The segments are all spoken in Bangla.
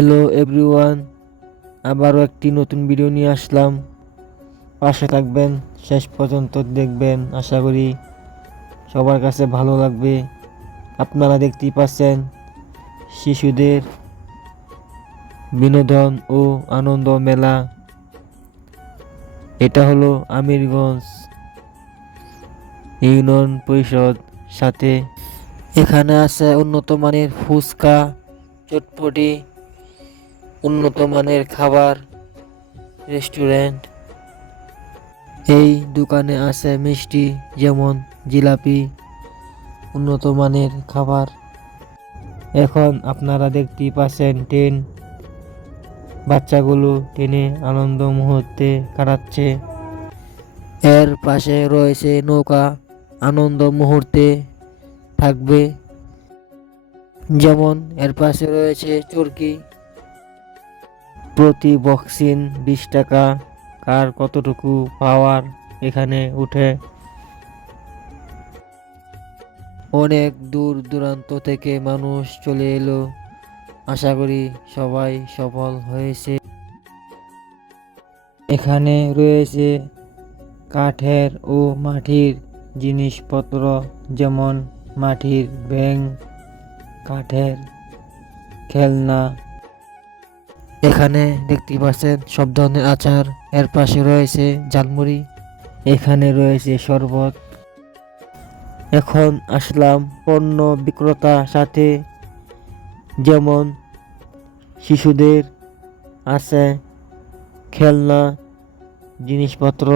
হ্যালো এভরিওয়ান, আবারও একটি নতুন ভিডিও নিয়ে আসলাম। পাশে থাকবেন, শেষ পর্যন্ত দেখবেন। আশা করি সবার কাছে ভালো লাগবে। আপনারা দেখতেই পাচ্ছেন শিশুদের বিনোদন ও আনন্দ মেলা। এটা হলো আমিরগঞ্জ ইউনিয়ন পরিষদ সাথে। এখানে আছে উন্নত মানের ফুচকা, চটপটি, উন্নত মানের খাবার রেস্টুরেন্ট। এই দোকানে আছে মিষ্টি, যেমন জিলাপি, উন্নত মানের খাবার। এখন আপনারা দেখতেই পাচ্ছেন ট্রেন, বাচ্চাগুলো ট্রেনে আনন্দ মুহূর্তে কাটাচ্ছে। এর পাশে রয়েছে নৌকা, আনন্দ মুহূর্তে থাকবে। যেমন এর পাশে রয়েছে চরকি, প্রতি বক্সিন 20 টাকা। কার কতটুকু পাওয়ার এখানে উঠে। অনেক দূর দূরান্ত থেকে মানুষ চলে এলো। আশা করি সবাই সফল হয়েছে। এখানে রয়েছে কাঠের ও মাটির জিনিসপত্র, যেমন মাটির ব্যাঙ, কাঠের খেলনা। এখানে দেখতে পাচ্ছেন সব ধরনের আচার। এর পাশে রয়েছে ঝালমুড়ি, এখানে রয়েছে শরবত। এখন আসলাম পণ্য বিক্রেতার সাথে। যেমন শিশুদের আছে খেলনা জিনিসপত্র,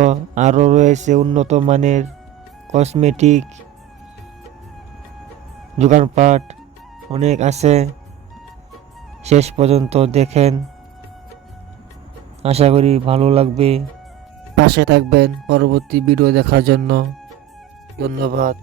আরও রয়েছে উন্নত মানের কসমেটিক দোকানপাট অনেক আছে। শেষ পর্যন্ত দেখেন, আশা করি ভালো লাগবে। পাশে থাকবেন পরবর্তী ভিডিও দেখার জন্য। ধন্যবাদ।